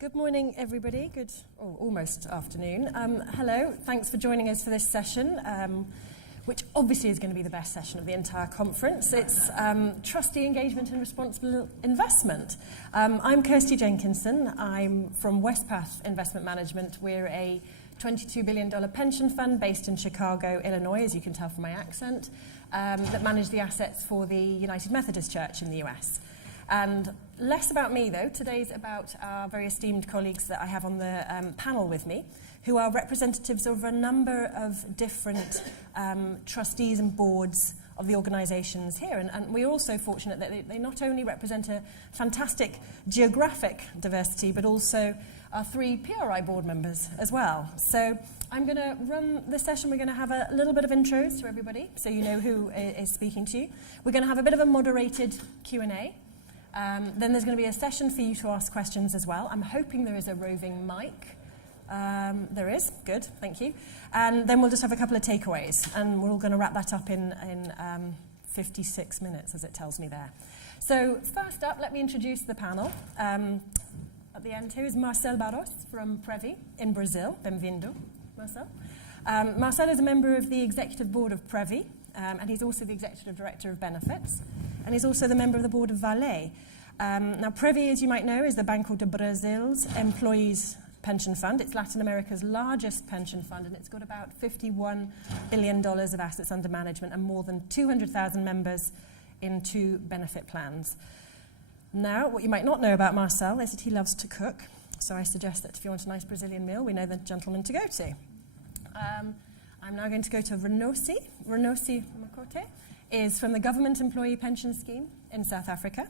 Good morning, everybody. Good, almost afternoon. Hello, thanks for joining us for this session, which obviously is going to be the best session of the entire conference. It's Trustee Engagement and Responsible Investment. I'm Kirsty Jenkinson. I'm from Wespath Investment Management. We're a $22 billion pension fund based in Chicago, Illinois, as you can tell from my accent, that manage the assets for the United Methodist Church in the US. And less about me, though. Today's about our very esteemed colleagues that I have on the panel with me, who are representatives of a number of different trustees and boards of the organisations here. And we're also fortunate that they not only represent a fantastic geographic diversity, but also our 3 PRI board members as well. So I'm going to run this session. We're going to have a little bit of intros to everybody, so you know who is speaking to you. We're going to have a bit of a moderated Q&A. Then there's going to be a session for you to ask questions as well. I'm hoping there is a roving mic. There is. Good, thank you. And then we'll just have a couple of takeaways, and we're all going to wrap that up in 56 minutes, as it tells me there. So first up, let me introduce the panel. At the end here is Marcel Barros from Previ in Brazil. Bem-vindo, Marcel. Marcel is a member of the executive board of Previ, and he's also the executive director of benefits. And he's also the member of the board of Vale. Now, Previ, as you might know, is the Banco de Brasil's employees' pension fund. It's Latin America's largest pension fund, and it's got about $51 billion of assets under management and more than 200,000 members in 2 benefit plans. Now, what you might not know about Marcel is that he loves to cook. So I suggest that if you want a nice Brazilian meal, we know the gentleman to go to. I'm now going to go to Renosi. Renosi Mokate is from the Government Employee Pension Scheme in South Africa.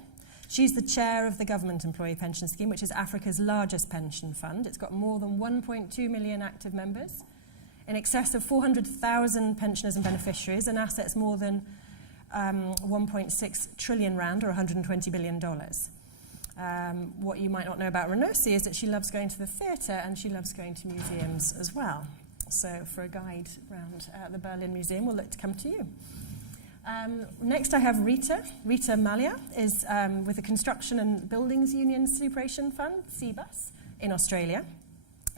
She's the chair of the Government Employee Pension Scheme, which is Africa's largest pension fund. It's got more than 1.2 million active members, in excess of 400,000 pensioners and beneficiaries, and assets more than 1.6 trillion rand, or $120 billion. What you might not know about Renosi is that she loves going to the theatre and she loves going to museums as well. So for a guide around the Berlin Museum, we'll look to come to you. Next I have Rita. Rita Mallia is with the Construction and Buildings Union Superannuation Fund, CBUS, in Australia.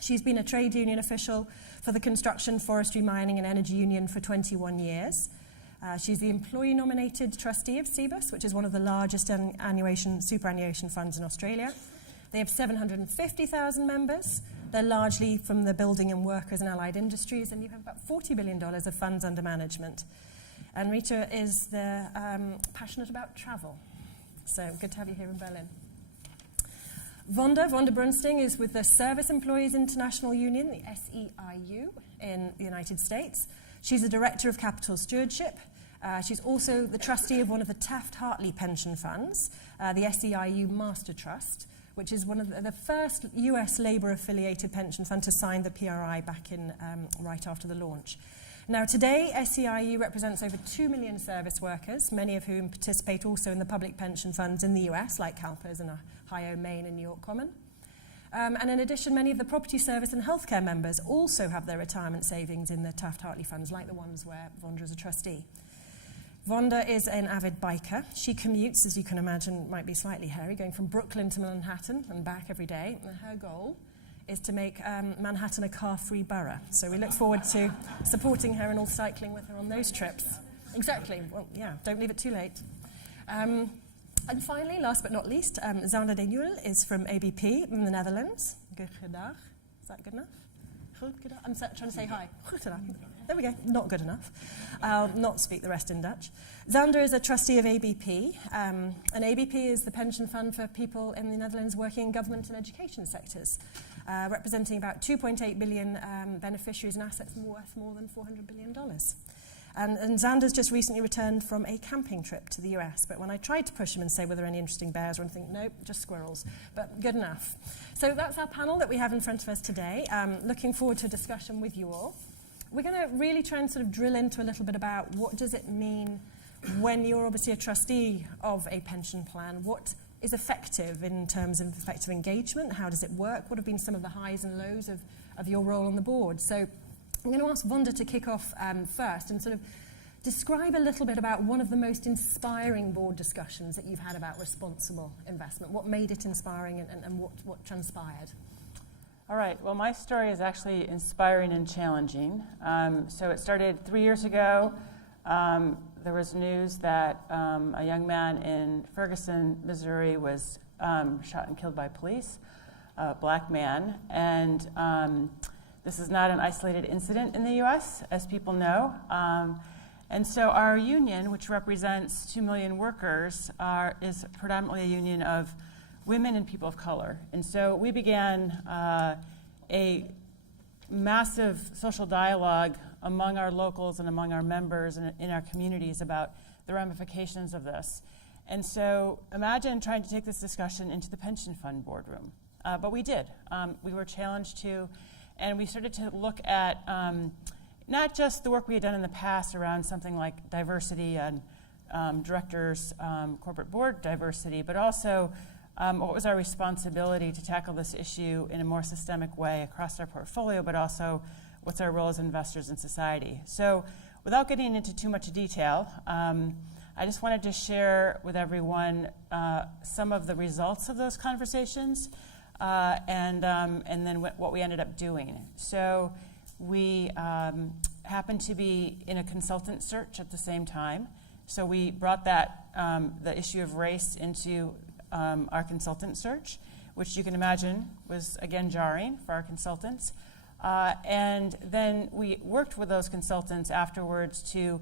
She's been a trade union official for the Construction, Forestry, Mining and Energy Union for 21 years. She's the employee-nominated trustee of CBUS, which is one of the largest superannuation funds in Australia. They have 750,000 members. They're largely from the building and workers and allied industries, and you have about $40 billion of funds under management. And Rita is passionate about travel. So good to have you here in Berlin. Vonda Brunsting is with the Service Employees International Union, the SEIU, in the United States. She's the director of capital stewardship. She's also the trustee of one of the Taft-Hartley pension funds, the SEIU Master Trust, which is one of the first US labor-affiliated pension fund to sign the PRI back in right after the launch. Now, today, SEIU represents over 2 million service workers, many of whom participate also in the public pension funds in the US, like CalPERS in Ohio, Maine, and New York Common. And in addition, many of the property service and healthcare members also have their retirement savings in the Taft-Hartley funds, like the ones where Vonda is a trustee. Vonda is an avid biker. She commutes, as you can imagine, might be slightly hairy, going from Brooklyn to Manhattan and back every day. And her goal is to make Manhattan a car-free borough. So we look forward to supporting her and all cycling with her on those trips. Exactly. Well, yeah, don't leave it too late. And finally, last but not least, Xander is from ABP in the Netherlands. Goedendag. Is that good enough? I'm trying to say hi. There we go. Not good enough. I'll not speak the rest in Dutch. Xander is a trustee of ABP. And ABP is the pension fund for people in the Netherlands working in government and education sectors, representing about 2.8 billion beneficiaries and assets worth more than $400 billion. And Xander's just recently returned from a camping trip to the US, but when I tried to push him and say, were there any interesting bears or anything, nope, just squirrels, but good enough. So that's our panel that we have in front of us today. Looking forward to a discussion with you all. We're going to really try and sort of drill into a little bit about what does it mean when you're obviously a trustee of a pension plan. What is effective in terms of effective engagement? How does it work? What have been some of the highs and lows of your role on the board? So I'm going to ask Vonda to kick off first and sort of Describe a little bit about one of the most inspiring board discussions that you've had about responsible investment. What made it inspiring and what transpired? All right, well, my story is actually inspiring and challenging. So it started 3 years ago. There was news that a young man in Ferguson, Missouri was shot and killed by police, a black man. And this is not an isolated incident in the U.S., as people know. And so our union, which represents 2 million workers, is predominantly a union of women and people of color. And so we began a massive social dialogue among our locals and among our members and in our communities about the ramifications of this. And so imagine trying to take this discussion into the pension fund boardroom. But we did. We were challenged to, and we started to look at not just the work we had done in the past around something like diversity and directors, corporate board diversity, but also what was our responsibility to tackle this issue in a more systemic way across our portfolio, but also what's our role as investors in society. So without getting into too much detail, I just wanted to share with everyone some of the results of those conversations and then what we ended up doing. So we happened to be in a consultant search at the same time. So we brought that, the issue of race into our consultant search, which you can imagine was, again, jarring for our consultants. And then we worked with those consultants afterwards to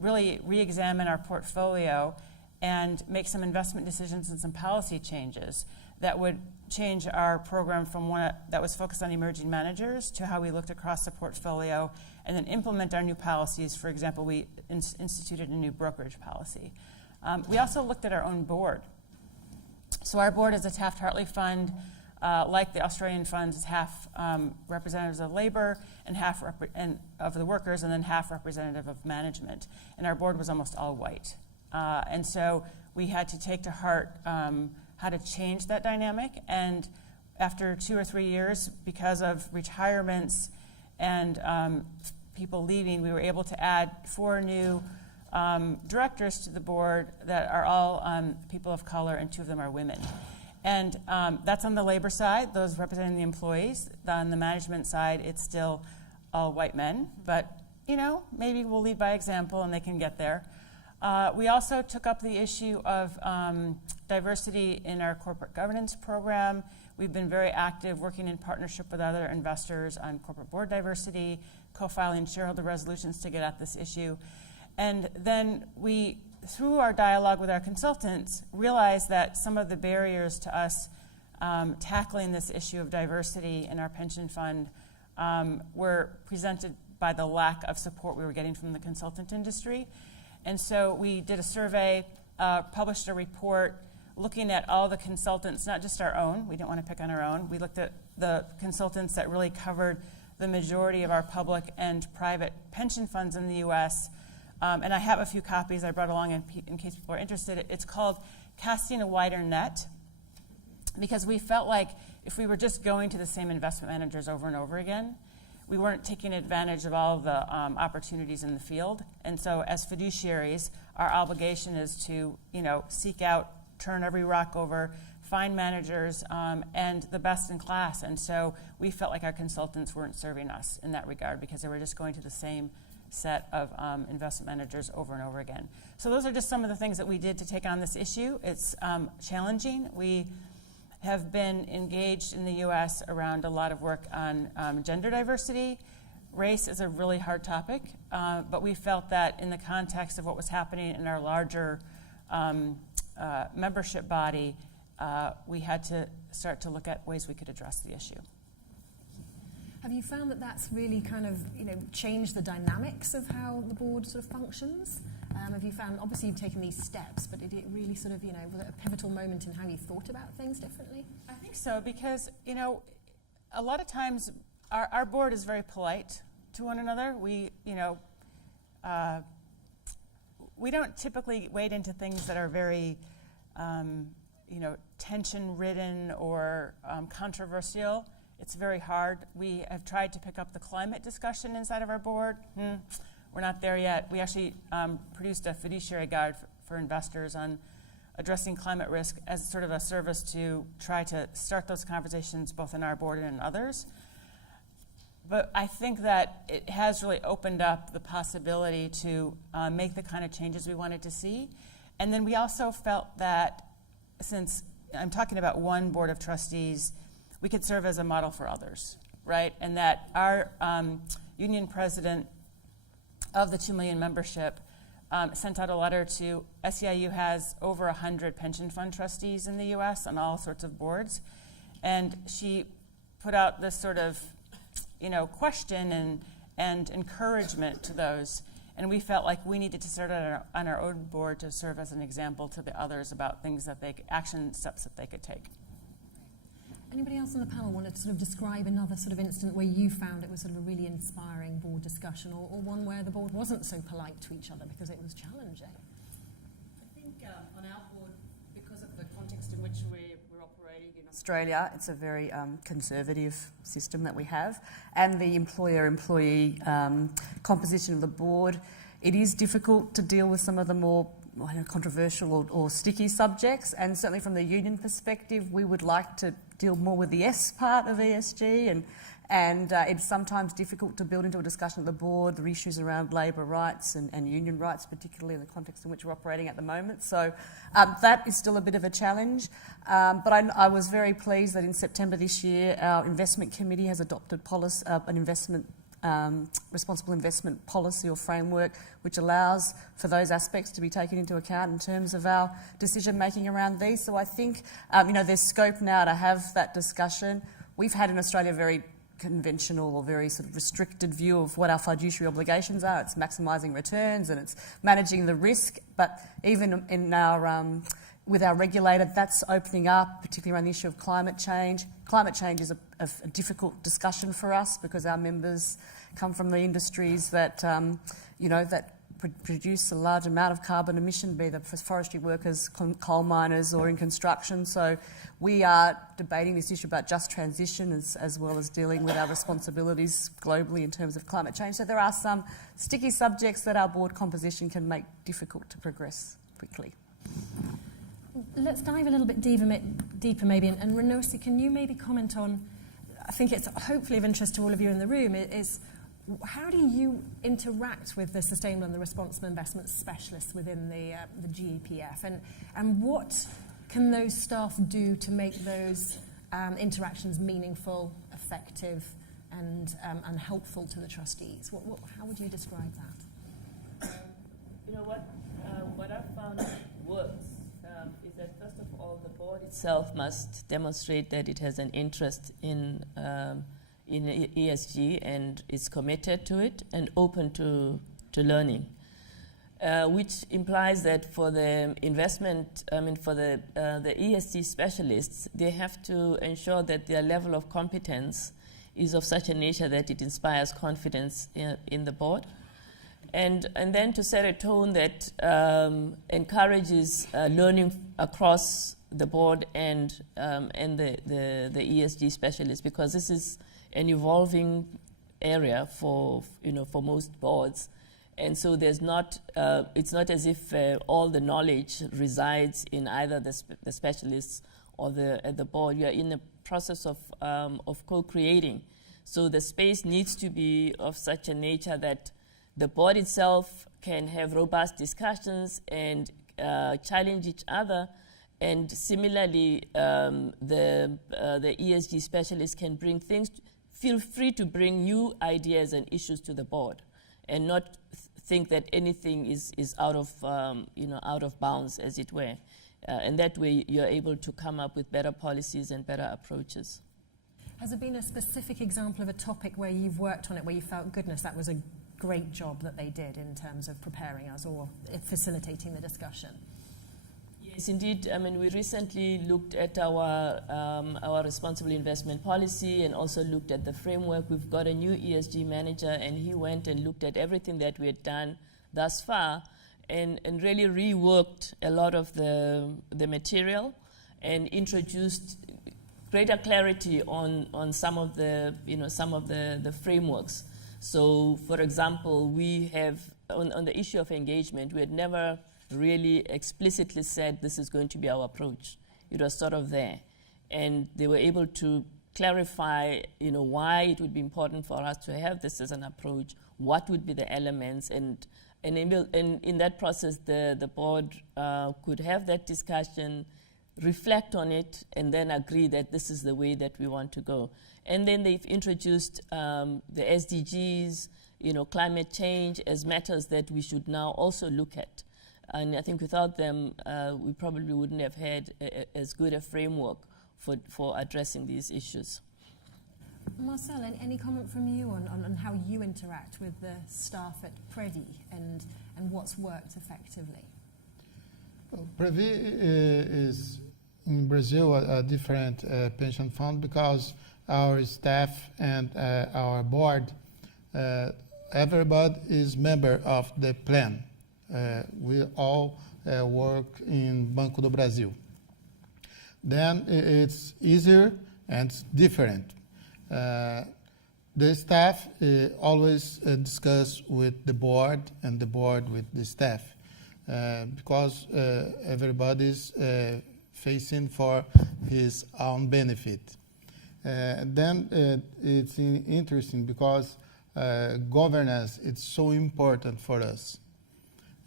really re-examine our portfolio and make some investment decisions and some policy changes that would change our program from one that was focused on emerging managers to how we looked across the portfolio and then implement our new policies. For example, we instituted a new brokerage policy. We also looked at our own board. So our board is a Taft-Hartley fund. Like the Australian funds, is half representatives of labor and half of the workers, and then half representative of management. And our board was almost all white. And so we had to take to heart how to change that dynamic. And after 2 or 3 years, because of retirements and people leaving, we were able to add 4 new directors to the board that are all people of color, and 2 of them are women. And that's on the labor side, those representing the employees. On the management side, it's still all white men. But, you know, maybe we'll lead by example and they can get there. We also took up the issue of diversity in our corporate governance program. We've been very active working in partnership with other investors on corporate board diversity, co-filing shareholder resolutions to get at this issue. And then we, through our dialogue with our consultants, realized that some of the barriers to us tackling this issue of diversity in our pension fund were presented by the lack of support we were getting from the consultant industry. And so we did a survey, published a report looking at all the consultants, not just our own. We didn't want to pick on our own. We looked at the consultants that really covered the majority of our public and private pension funds in the U.S., and I have a few copies I brought along in case people are interested. It's called Casting a Wider Net, because we felt like if we were just going to the same investment managers over and over again, we weren't taking advantage of all of the opportunities in the field. And so as fiduciaries, our obligation is to, seek out, turn every rock over, find managers, and the best in class. And so we felt like our consultants weren't serving us in that regard because they were just going to the same set of investment managers over and over again. So those are just some of the things that we did to take on this issue. It's challenging. We have been engaged in the U.S. around a lot of work on gender diversity. Race is a really hard topic, but we felt that in the context of what was happening in our larger membership body, we had to start to look at ways we could address the issue. Have you found that that's really kind of, changed the dynamics of how the board sort of functions? Have you found, obviously you've taken these steps, but did it really sort of, was it a pivotal moment in how you thought about things differently? I think so, because, a lot of times our board is very polite to one another. We don't typically wade into things that are very, tension-ridden or controversial. It's very hard. We have tried to pick up the climate discussion inside of our board. we're not there yet. We actually produced a fiduciary guide for investors on addressing climate risk as sort of a service to try to start those conversations both in our board and in others. But I think that it has really opened up the possibility to make the kind of changes we wanted to see. And then we also felt that, since I'm talking about one board of trustees, we could serve as a model for others, right? And that our union president of the 2 million membership sent out a letter to SEIU has over 100 pension fund trustees in the U.S. on all sorts of boards. And she put out this sort of, question and encouragement to those. And we felt like we needed to start on our own board to serve as an example to the others about things that action steps that they could take. Anybody else on the panel want to sort of describe another sort of incident where you found it was sort of a really inspiring board discussion, or one where the board wasn't so polite to each other because it was challenging? I think on our board, because of the context in which we're operating in Australia, it's a very conservative system that we have, and the employer-employee composition of the board, it is difficult to deal with some of the more controversial or sticky subjects, and certainly from the union perspective, we would like to deal more with the S part of ESG, and it's sometimes difficult to build into a discussion at the board the issues around labour rights and union rights, particularly in the context in which we're operating at the moment. So that is still a bit of a challenge, but I was very pleased that in September this year our investment committee has adopted an responsible investment policy or framework which allows for those aspects to be taken into account in terms of our decision making around these. So I think there's scope now to have that discussion. We've had in Australia a very conventional or very sort of restricted view of what our fiduciary obligations are. It's maximising returns and it's managing the risk, but even in our with our regulator, that's opening up, particularly around the issue of climate change. Climate change is a difficult discussion for us because our members come from the industries that, that produce a large amount of carbon emission, be they forestry workers, coal miners, or in construction. So we are debating this issue about just transition as well as dealing with our responsibilities globally in terms of climate change. So there are some sticky subjects that our board composition can make difficult to progress quickly. Let's dive a little bit deeper maybe, and Renosi, can you maybe comment on, I think it's hopefully of interest to all of you in the room, is how do you interact with the sustainable and the responsible investment specialists within the GEPF, and what can those staff do to make those interactions meaningful, effective, and helpful to the trustees? How would you describe that? What I've found works is that, first of all, the board itself must demonstrate that it has an interest in ESG and is committed to it and open to learning, which implies that for the for the ESG specialists, they have to ensure that their level of competence is of such a nature that it inspires confidence in the board. And then to set a tone that encourages learning across the board and the ESG specialists, because this is an evolving area for most boards, and so there's not it's not as if all the knowledge resides in either the specialists or at the board. You are in the process of co-creating, so the space needs to be of such a nature that the board itself can have robust discussions and challenge each other, and similarly, the ESG specialists can bring things. Feel free to bring new ideas and issues to the board, and not think that anything is out of bounds, as it were. And that way, you're able to come up with better policies and better approaches. Has there been a specific example of a topic where you've worked on it, where you felt, goodness, that was a great job that they did in terms of preparing us or facilitating the discussion? Yes, indeed. I mean, we recently looked at our responsible investment policy and also looked at the framework. We've got a new ESG manager, and he went and looked at everything that we had done thus far and really reworked a lot of the material and introduced greater clarity on some of the frameworks. So, for example, we have, on the issue of engagement, we had never really explicitly said this is going to be our approach. It was sort of there. And they were able to clarify, why it would be important for us to have this as an approach, what would be the elements, and in that process, the board could have that discussion, reflect on it, and then agree that this is the way that we want to go. And then they've introduced the SDGs, climate change as matters that we should now also look at. And I think without them, we probably wouldn't have had as good a framework for addressing these issues. Marcel, any comment from you on how you interact with the staff at Previ and what's worked effectively? Well, Previ is in Brazil a different pension fund because our staff and our board, everybody is member of the plan. We all work in Banco do Brasil. Then it's easier and different. The staff always discuss with the board and the board with the staff because everybody's facing for his own benefit. Then it's interesting because governance is so important for us.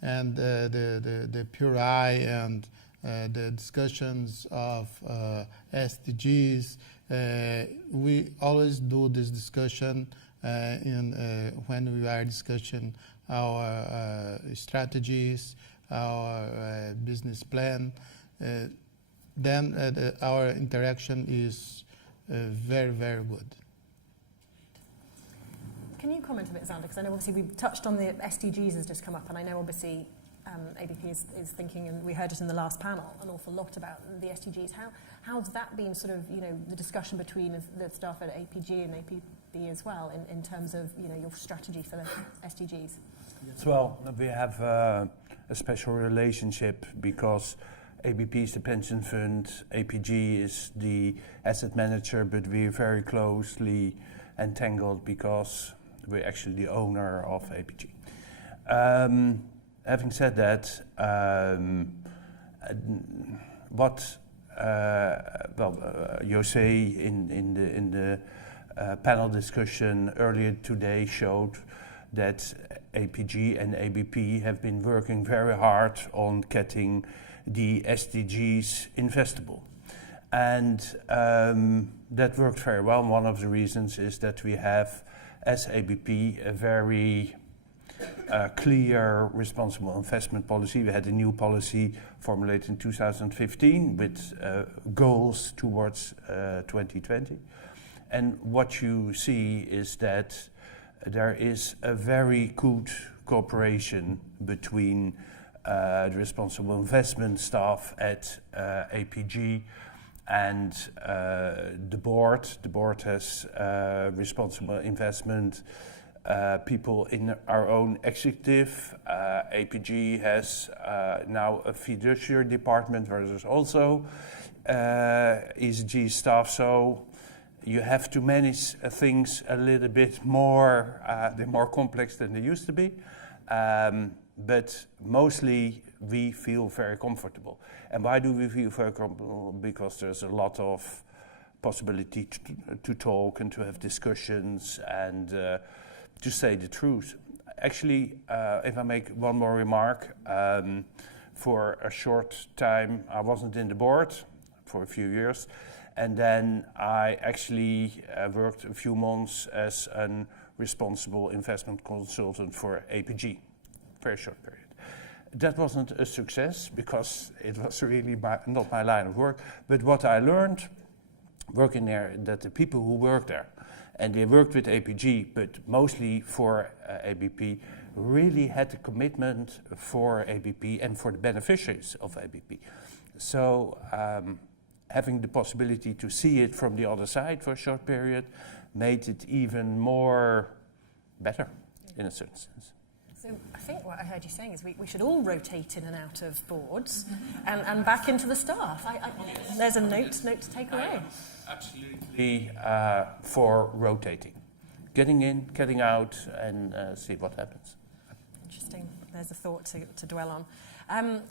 And the PRI and the discussions of SDGs, we always do this discussion when we are discussing our strategies, our business plan. Then our interaction is very, very good. Can you comment a bit, Xander? Because I know obviously we've touched on the SDGs has just come up, and I know obviously ABP is thinking, and we heard it in the last panel, an awful lot about the SDGs. How's that been sort of, the discussion between the staff at APG and APB as well in terms of, your strategy for the SDGs? Yes, well, we have a special relationship because ABP is the pension fund, APG is the asset manager, but we're very closely entangled because we're actually the owner of APG. Having said that, Jose in the panel discussion earlier today showed that APG and ABP have been working very hard on getting the SDGs investable. And that worked very well. One of the reasons is that we have, as ABP, a very clear responsible investment policy. We had a new policy formulated in 2015 with goals towards 2020. And what you see is that there is a very good cooperation between the responsible investment staff at APG and the board. The board has responsible investment people in our own executive. APG has now a fiduciary department where there's also ESG staff. So you have to manage things a little bit more. They're more complex than they used to be. But mostly we feel very comfortable. And why do we feel very comfortable? Because there's a lot of possibility to talk and to have discussions and to say the truth. Actually, if I make one more remark, for a short time I wasn't in the board for a few years, and then I actually worked a few months as a responsible investment consultant for APG. Very short period. That wasn't a success because it was really not my line of work. But what I learned working there, that the people who worked there, and they worked with APG, but mostly for ABP, really had a commitment for ABP and for the beneficiaries of ABP. So having the possibility to see it from the other side for a short period made it even more better in a certain sense. So I think what I heard you saying is we should all rotate in and out of boards and back into the staff. There's a note to take away. Absolutely for rotating. getting in, getting out, and see what happens. Interesting. There's a thought to dwell on.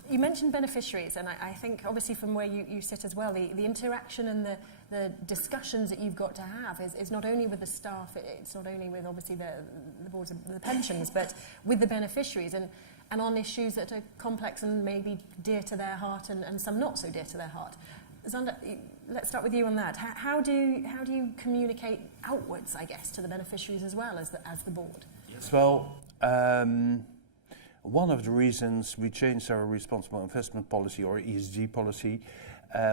You mentioned beneficiaries, and I think obviously from where you sit as well, the interaction and the discussions that you've got to have is not only with the staff, it's not only with obviously the boards of the pensions, but with the beneficiaries and on issues that are complex and maybe dear to their heart and some not so dear to their heart. Xander, let's start with you on that. How do you communicate outwards, I guess, to the beneficiaries as well as the board? Yes. Well, one of the reasons we changed our responsible investment policy or ESG policy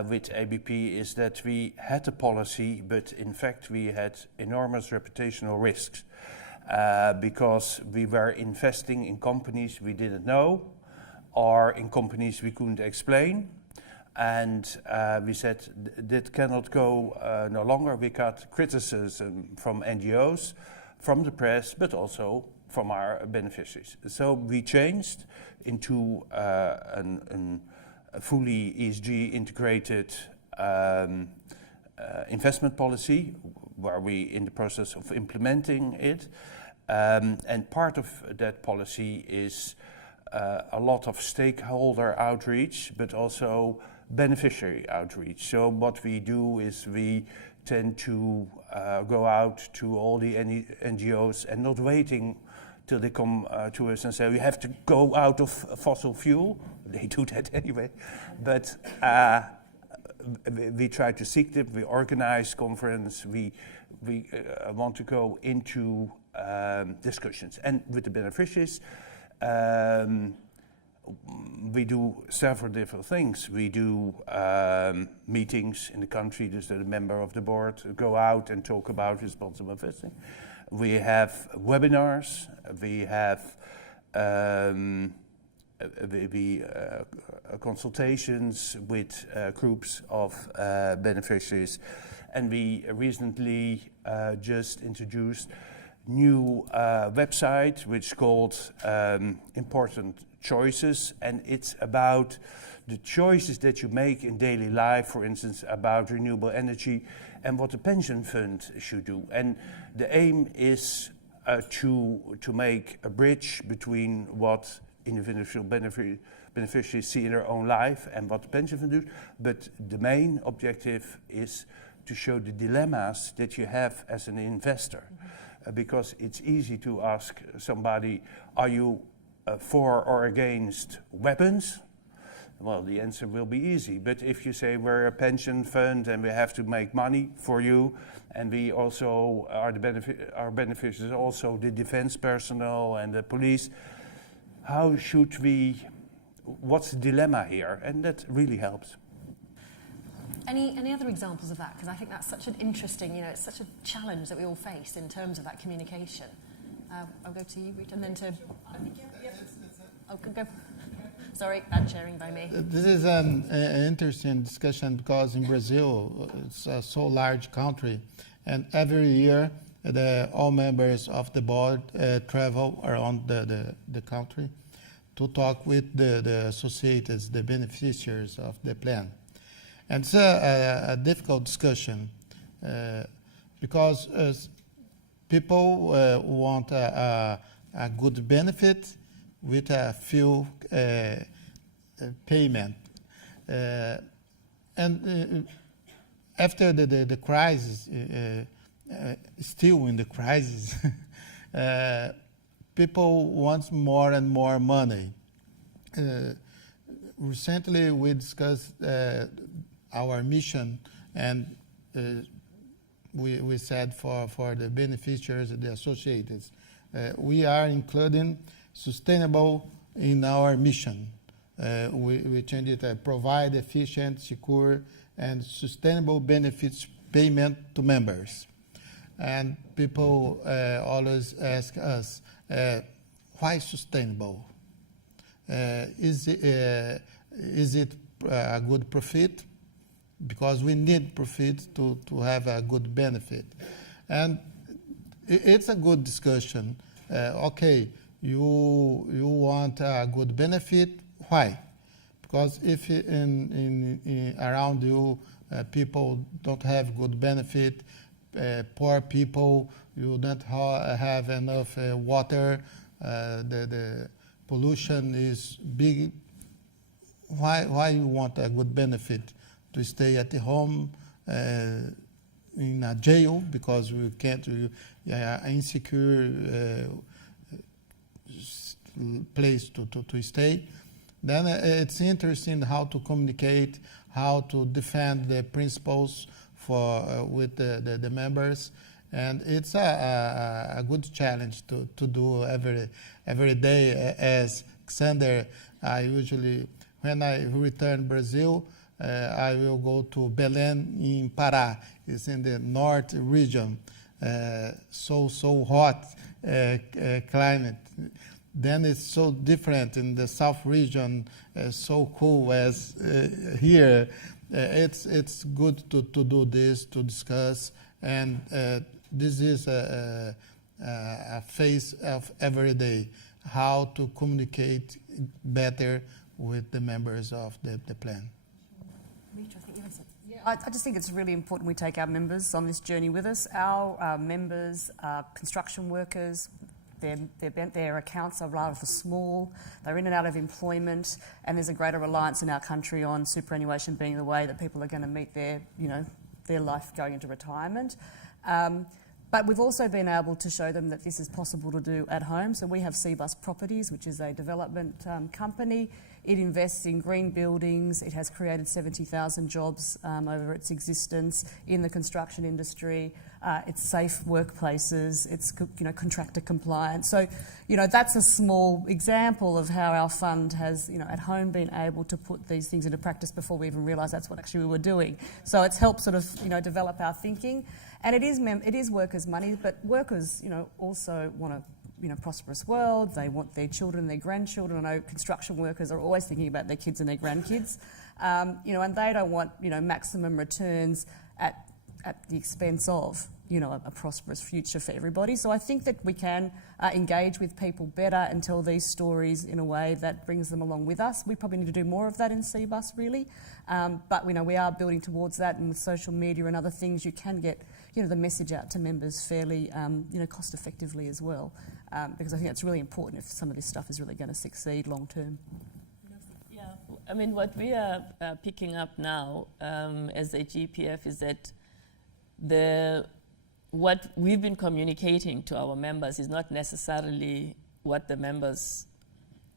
with ABP is that we had a policy, but in fact we had enormous reputational risks because we were investing in companies we didn't know or in companies we couldn't explain. And we said that cannot go no longer. We got criticism from NGOs, from the press, but also from our beneficiaries. So we changed into a fully ESG integrated investment policy, where we in the process of implementing it. And part of that policy is a lot of stakeholder outreach, but also beneficiary outreach. So what we do is we tend to go out to all the NGOs and not waiting till they come to us and say, we have to go out of fossil fuel. They do that anyway. But we try to seek them, we organize conference, we want to go into discussions. And with the beneficiaries, we do several different things. We do meetings in the country, just a member of the board go out and talk about responsible investing. We have webinars, we have consultations with groups of beneficiaries, and we recently just introduced new website which is called Important Choices, and it's about the choices that you make in daily life, for instance, about renewable energy and what the pension fund should do. And the aim is to make a bridge between what individual beneficiaries see in their own life and what the pension fund do. But the main objective is to show the dilemmas that you have as an investor. Because it's easy to ask somebody, are you for or against weapons? Well, the answer will be easy. But if you say we're a pension fund and we have to make money for you, and we also are our beneficiaries also the defense personnel and the police, how should we? What's the dilemma here? And that really helps. Any other examples of that? Because I think that's such an interesting, it's such a challenge that we all face in terms of that communication. I'll go to you, Rita, and then to... Go. Sorry, bad sharing by me. This is an interesting discussion because in Brazil, it's a so large country, and every year all members of the board travel around the country to talk with the associates, the beneficiaries of the plan. And it's a difficult discussion because people want a good benefit with a few payment. And after the crisis, still in the crisis, people want more and more money. Recently, we discussed our mission, and we said for the beneficiaries, the associates, we are including sustainable in our mission. We changed it to provide efficient, secure, and sustainable benefits payment to members. And people always ask us, why sustainable? Is it a good profit? Because we need profit to have a good benefit. And it's a good discussion. Okay, you want a good benefit, why? Because if around you people don't have good benefit, poor people, you don't have enough water, the pollution is big. Why you want a good benefit to stay at the home in a jail because we can't, insecure place to stay? Then it's interesting how to communicate, how to defend the principles with the members, and it's a good challenge to do every day. As Xander, I usually, when I return Brazil, I will go to Belém in Pará. It's in the north region, so hot climate. Then it's so different in the south region, so cool as here. It's good to do this, to discuss, and this is a phase of every day, how to communicate better with the members of the plan. Rita, I think you have something. Yeah, I just think it's really important we take our members on this journey with us. Our members are construction workers. Their accounts are rather small. They're in and out of employment, and there's a greater reliance in our country on superannuation being the way that people are going to meet their life going into retirement. But we've also been able to show them that this is possible to do at home. So we have CBUS Properties, which is a development company. It invests in green buildings. It has created 70,000 jobs over its existence in the construction industry. It's safe workplaces. It's contractor compliant. So that's a small example of how our fund has at home been able to put these things into practice before we even realised that's what actually we were doing. So it's helped sort of develop our thinking. And it is workers' money, but workers, also want a prosperous world. They want their children, their grandchildren. I know construction workers are always thinking about their kids and their grandkids, and they don't want maximum returns at the expense of a prosperous future for everybody. So I think that we can engage with people better and tell these stories in a way that brings them along with us. We probably need to do more of that in CBUS, really, but we are building towards that, and with social media and other things, you can get the message out to members fairly cost effectively as well, because I think that's really important if some of this stuff is really going to succeed long term. Yeah, I mean, what we are picking up now as a GEPF is that what we've been communicating to our members is not necessarily what the members,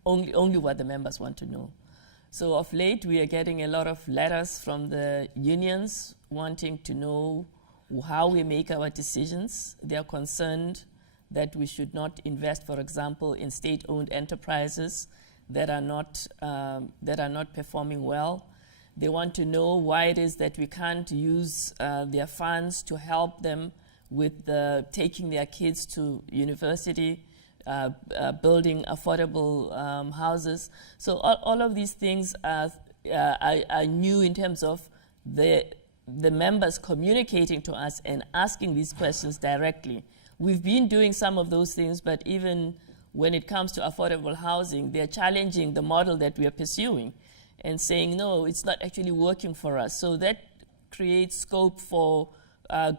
only what the members want to know. So of late, we are getting a lot of letters from the unions wanting to know how we make our decisions. They are concerned that we should not invest, for example, in state-owned enterprises that are not performing well. They want to know why it is that we can't use their funds to help them with taking their kids to university, building affordable houses. So all of these things are new in terms of the members communicating to us and asking these questions directly. We've been doing some of those things, but even when it comes to affordable housing, they're challenging the model that we are pursuing and saying, no, it's not actually working for us. So that creates scope for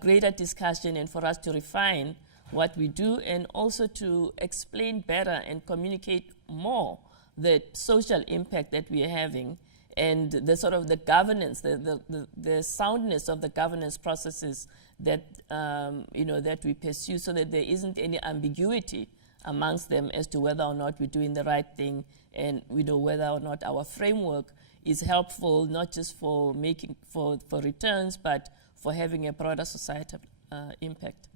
greater discussion and for us to refine what we do, and also to explain better and communicate more the social impact that we are having, and the sort of the governance, the soundness of the governance processes that that we pursue, so that there isn't any ambiguity amongst them as to whether or not we're doing the right thing, and whether or not our framework is helpful, not just for making for returns, but for having a broader societal impact.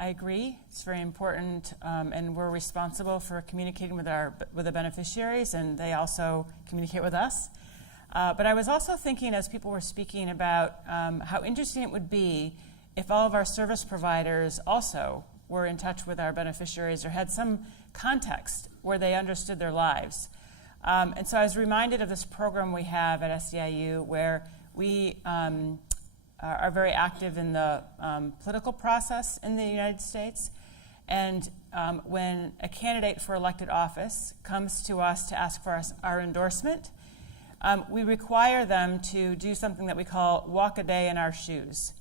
I agree. It's very important, and we're responsible for communicating with the beneficiaries, and they also communicate with us. But I was also thinking, as people were speaking, about how interesting it would be if all of our service providers also were in touch with our beneficiaries or had some context where they understood their lives. And so I was reminded of this program we have at SEIU, where we are very active in the political process in the United States. And when a candidate for elected office comes to us to ask for our endorsement, we require them to do something that we call walk a day in our shoes.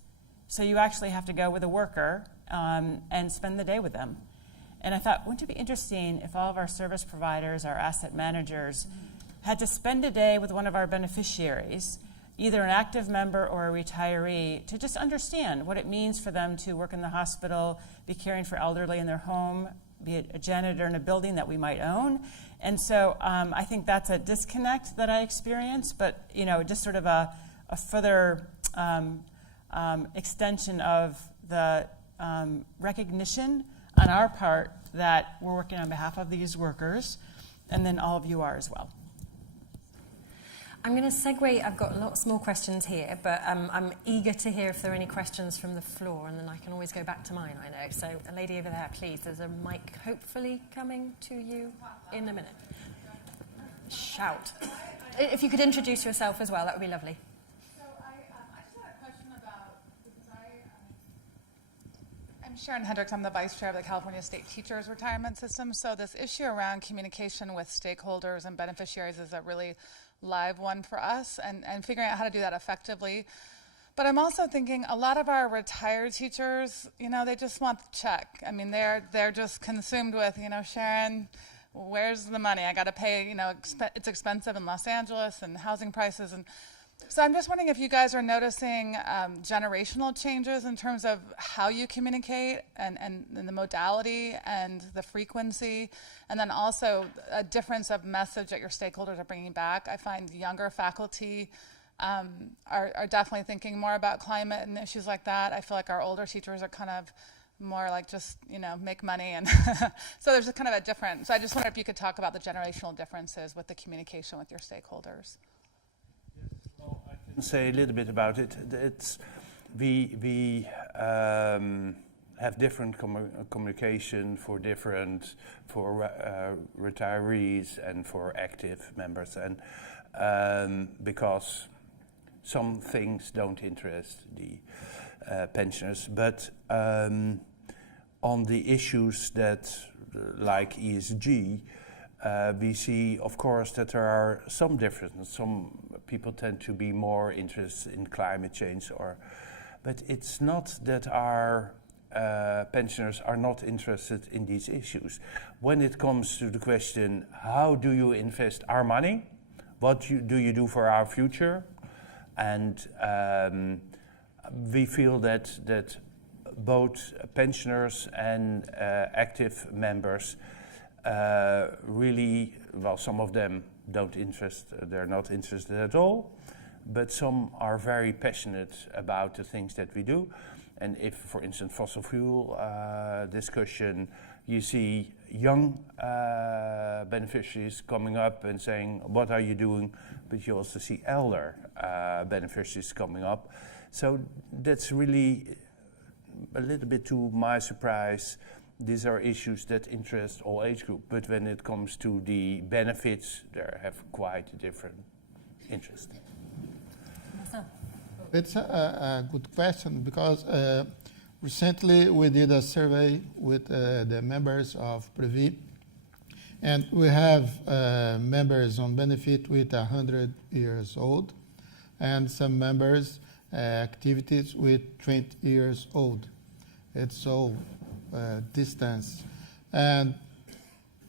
So you actually have to go with a worker and spend the day with them. And I thought, wouldn't it be interesting if all of our service providers, our asset managers, had to spend a day with one of our beneficiaries, either an active member or a retiree, to just understand what it means for them to work in the hospital, be caring for elderly in their home, be a janitor in a building that we might own. And so I think that's a disconnect that I experience, but just sort of a further extension of the recognition on our part that we're working on behalf of these workers, and then all of you are as well. I'm going to segue. I've got lots more questions here, but I'm eager to hear if there are any questions from the floor, and then I can always go back to mine, I know. So a lady over there, please. There's a mic hopefully coming to you in a minute. Shout. If you could introduce yourself as well, that would be lovely. So I just had a question about, because I'm Sharon Hendricks, I'm the Vice Chair of the California State Teachers Retirement System. So this issue around communication with stakeholders and beneficiaries is a really live one for us, and figuring out how to do that effectively. But I'm also thinking a lot of our retired teachers, they just want the check. I mean, they're just consumed with, Sharon, where's the money? I got to pay, it's expensive in Los Angeles and housing prices. And so I'm just wondering if you guys are noticing generational changes in terms of how you communicate and the modality and the frequency, and then also a difference of message that your stakeholders are bringing back. I find younger faculty are definitely thinking more about climate and issues like that. I feel like our older teachers are kind of more like just, make money. And so there's kind of a difference. So I just wonder if you could talk about the generational differences with the communication with your stakeholders. Say a little bit about it. We have different communication for retirees and for active members, and because some things don't interest the pensioners, but on the issues that like ESG, we see, of course, that there are some differences. Some people tend to be more interested in climate change, but it's not that our pensioners are not interested in these issues. When it comes to the question, how do you invest our money? What do you do for our future? And we feel that both pensioners and active members really, some of them they're not interested at all, but some are very passionate about the things that we do. And if, for instance, fossil fuel discussion, you see young beneficiaries coming up and saying, what are you doing? But you also see elder beneficiaries coming up. So that's really, a little bit to my surprise, these are issues that interest all age groups, but when it comes to the benefits, they have quite a different interest. It's a good question because recently we did a survey with the members of Previ, and we have members on benefit with 100 years old, and some members activities with 20 years old. It's so distance. And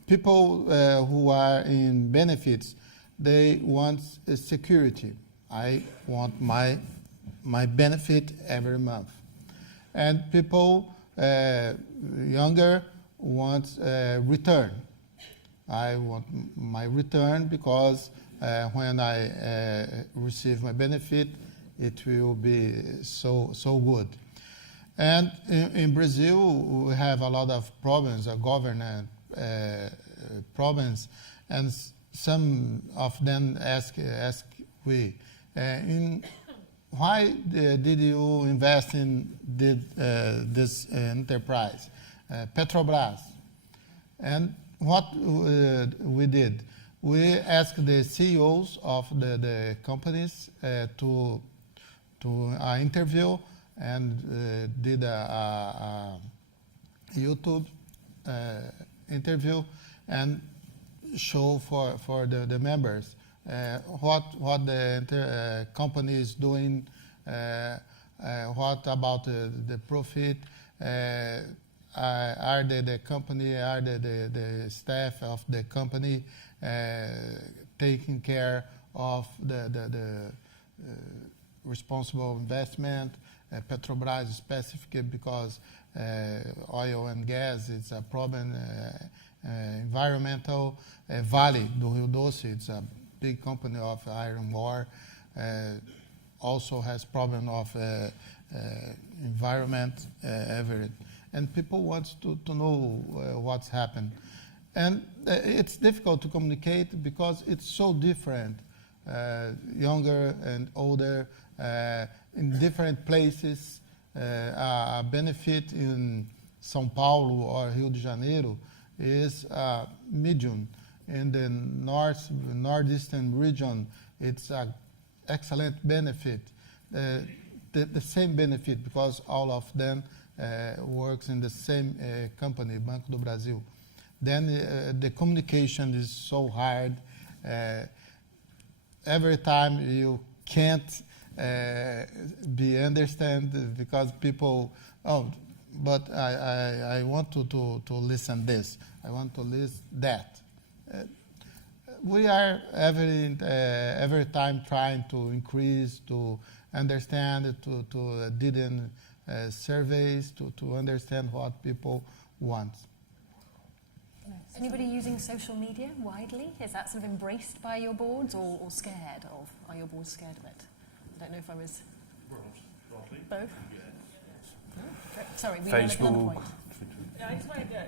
people who are in benefits, they want security. I want my benefit every month. And people younger want return. I want my return because when I receive my benefit, it will be so good. And in Brazil, we have a lot of problems, governance problems, and some of them ask we, why did you invest in this enterprise, Petrobras? And what we did, we asked the CEOs of the companies to interview, and did a YouTube interview and show for the members what the company is doing, what about the profit, are the company, are the staff of the company taking care of the responsible investment, Petrobras specifically because oil and gas is a problem, environmental, Vale do Rio Doce, it's a big company of iron ore, also has problem of environment, everything. And people want to know what's happened. And it's difficult to communicate because it's so different, younger and older, in different places. A benefit in São Paulo or Rio de Janeiro is medium. In the northeastern region, it's an excellent benefit. The same benefit because all of them works in the same company, Banco do Brasil. Then the communication is so hard. Every time you can't be understand because people, but I want to listen this. I want to listen that. We are every time trying to increase, to understand, to didn't surveys, to understand what people want. Anybody using social media widely? Is that sort of embraced by your boards or scared of? Are your boards scared of it? I don't know if I was... Both? Oh, sorry, we had another point. I just wanted to,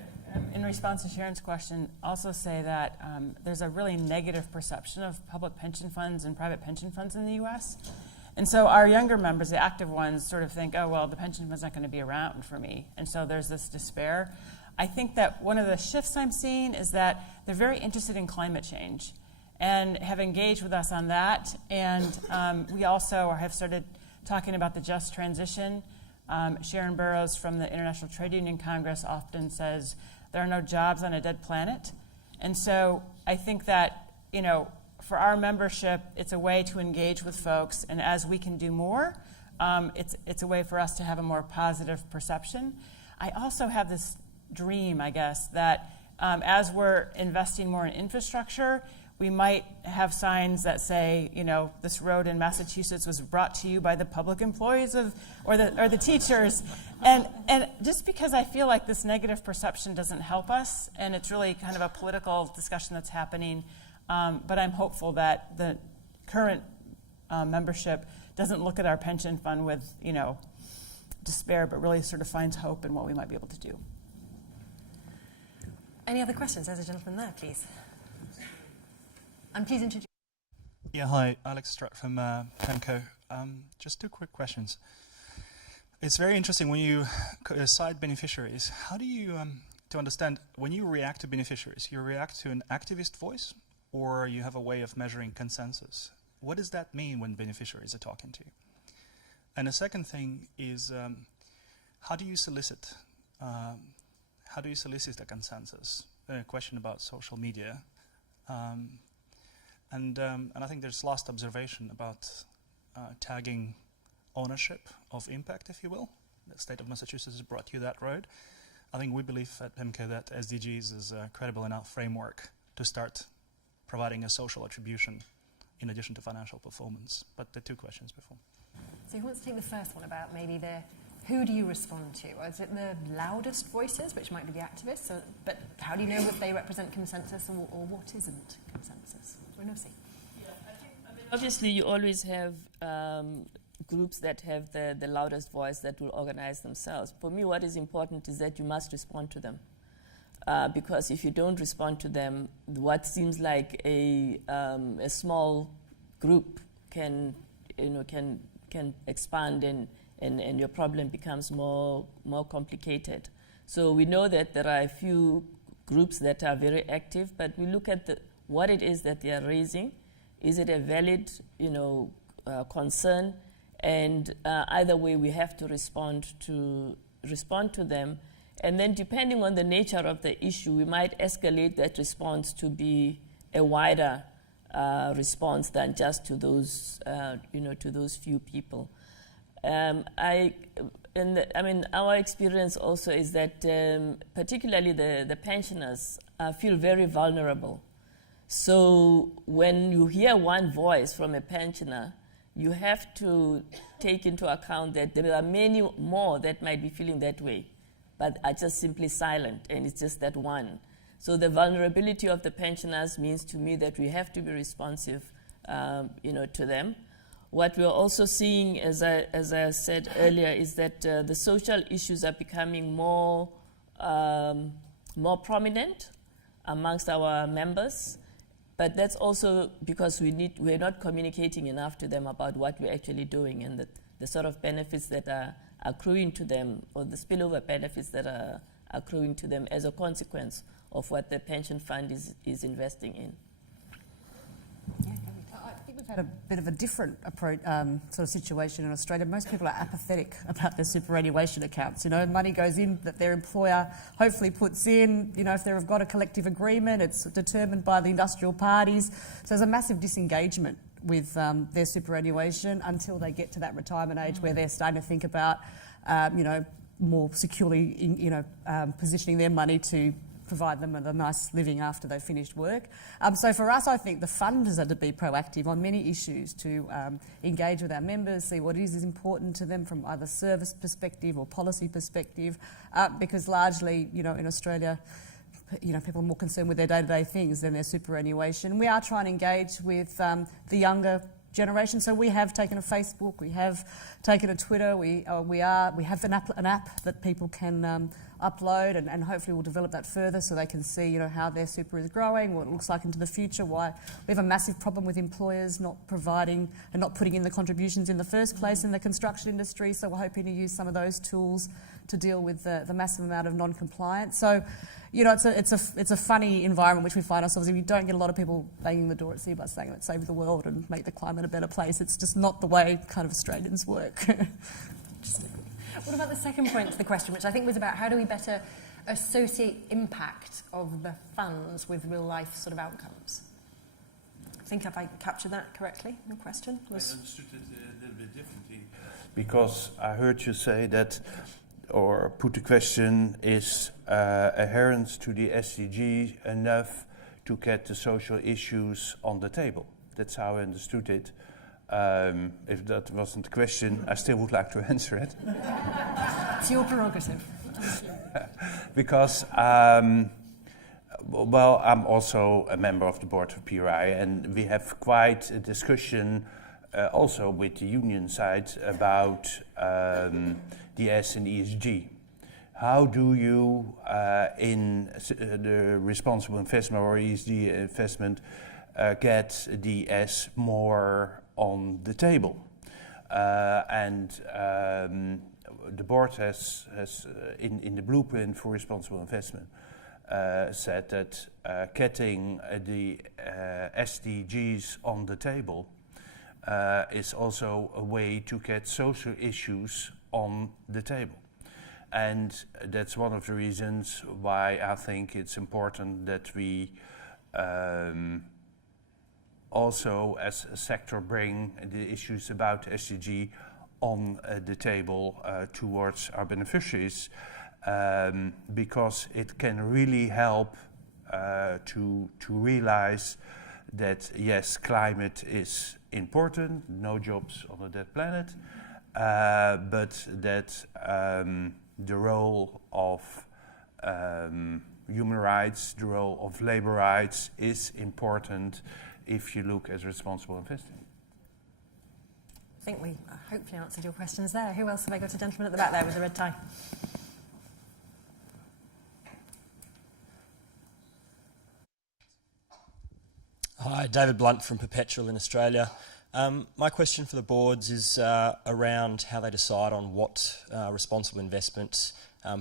in response to Sharon's question, also say that there's a really negative perception of public pension funds and private pension funds in the U.S. And so our younger members, the active ones, sort of think, oh, well, the pension fund's not going to be around for me. And so there's this despair. I think that one of the shifts I'm seeing is that they're very interested in climate change and have engaged with us on that. And we also have started talking about the just transition. Sharon Barros from the International Trade Union Congress often says there are no jobs on a dead planet. And so I think that, you know, for our membership, it's a way to engage with folks. And as we can do more, it's a way for us to have a more positive perception. I also have this dream, I guess, that as we're investing more in infrastructure, we might have signs that say, you know, this road in Massachusetts was brought to you by the public employees or the teachers. And just because I feel like this negative perception doesn't help us, and it's really kind of a political discussion that's happening, but I'm hopeful that the current membership doesn't look at our pension fund with, you know, despair, but really sort of finds hope in what we might be able to do. Any other questions? There's a gentleman there, please. And please introduce. Yeah, hi, Alex Strutt from PEMCO. Just two quick questions. It's very interesting when you cite beneficiaries. How do you, to understand, when you react to beneficiaries, you react to an activist voice or you have a way of measuring consensus? What does that mean when beneficiaries are talking to you? And the second thing is, how do you solicit? How do you solicit a consensus? A question about social media. And I think there's last observation about tagging ownership of impact, if you will. The state of Massachusetts has brought you that road. I think we believe at PEMCO that SDGs is a credible enough framework to start providing a social attribution in addition to financial performance. But the two questions before. So who wants to take the first one about maybe who do you respond to? Is it the loudest voices, which might be the activists? But how do you know if they represent consensus or what isn't consensus? Renosi. Yeah, I mean, obviously you always have groups that have the loudest voice that will organize themselves. For me, what is important is that you must respond to them. Because if you don't respond to them, what seems like a small group can expand and your problem becomes more complicated. So we know that there are a few groups that are very active, but we look at what it is that they are raising. Is it a valid, concern? And either way, we have to respond to them. And then depending on the nature of the issue, we might escalate that response to be a wider response than just to those, to those few people. Our experience also is that particularly the pensioners feel very vulnerable. So when you hear one voice from a pensioner, you have to take into account that there are many more that might be feeling that way, but are just simply silent, and it's just that one. So the vulnerability of the pensioners means to me that we have to be responsive, to them. What we're also seeing, as I said earlier, is that the social issues are becoming more prominent amongst our members. But that's also because we're not communicating enough to them about what we're actually doing and the sort of benefits that are accruing to them, or the spillover benefits that are accruing to them as a consequence of what the pension fund is investing in. I think we've had a bit of a different approach, sort of situation in Australia. Most people are apathetic about their superannuation accounts. Money goes in that their employer hopefully puts in. If they've got a collective agreement, it's determined by the industrial parties. So there's a massive disengagement with their superannuation until they get to that retirement age where they're starting to think about, more securely, positioning their money to provide them with a nice living after they've finished work. So for us, I think the fund has had to be proactive on many issues to engage with our members, see what is important to them from either service perspective or policy perspective, because largely, in Australia, people are more concerned with their day-to-day things than their superannuation. We are trying to engage with the younger generation. So we have taken a Facebook, we have taken a Twitter, we have an app that people can upload, and hopefully we'll develop that further so they can see how their super is growing, what it looks like into the future, why we have a massive problem with employers not providing and not putting in the contributions in the first place in the construction industry. So we're hoping to use some of those tools to deal with the massive amount of non-compliance. So it's a funny environment which we find ourselves in. We don't get a lot of people banging the door at CBUS saying let's save the world and make the climate a better place. It's just not the way kind of Australians work. What about the second point to the question, which I think was about how do we better associate impact of the funds with real life sort of outcomes? I think if I captured that correctly, the question was... I understood it a little bit differently, because I heard you say that, or put the question, is adherence to the SDG enough to get the social issues on the table? That's how I understood it. If that wasn't the question, I still would like to answer it. It's your prerogative. Because, I'm also a member of the board of PRI, and we have quite a discussion also with the union side about the S and ESG. How do you, in the responsible investment or ESG investment, get the S more on the table? And the board has in the blueprint for responsible investment said that getting the SDGs on the table is also a way to get social issues on the table. And that's one of the reasons why I think it's important that we also as a sector bring the issues about SDG on the table towards our beneficiaries, because it can really help to realize that yes, climate is important, no jobs on a dead planet, but that the role of human rights, the role of labor rights is important if you look at responsible investing. I think we hopefully answered your questions there. Who else have I got? A gentleman at the back there with the red tie. Hi, David Blunt from Perpetual in Australia. My question for the boards is around how they decide on what responsible investment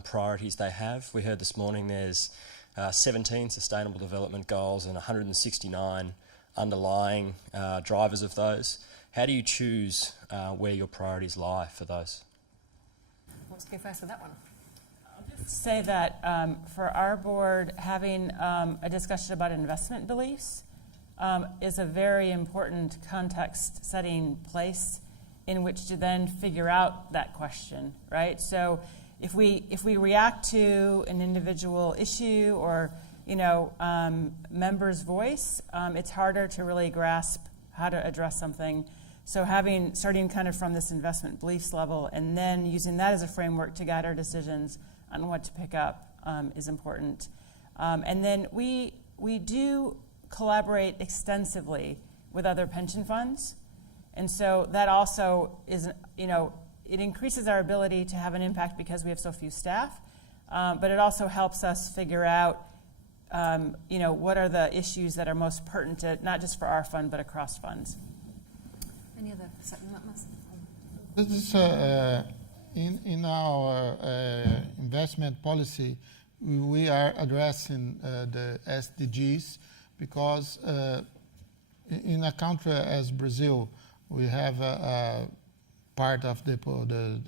priorities they have. We heard this morning there's 17 Sustainable Development Goals and 169 underlying drivers of those. How do you choose where your priorities lie for those? Who wants to go first with that one? I'll just say that for our board, having a discussion about investment beliefs is a very important context-setting place in which to then figure out that question, right? So if we react to an individual issue or member's voice, it's harder to really grasp how to address something. So starting kind of from this investment beliefs level and then using that as a framework to guide our decisions on what to pick up is important. And then we do collaborate extensively with other pension funds. And so that also is, it increases our ability to have an impact because we have so few staff, but it also helps us figure out, what are the issues that are most pertinent, not just for our fund, but across funds. Any other second that, Marcel? This is in our investment policy. We are addressing the SDGs because in a country as Brazil, we have a part of the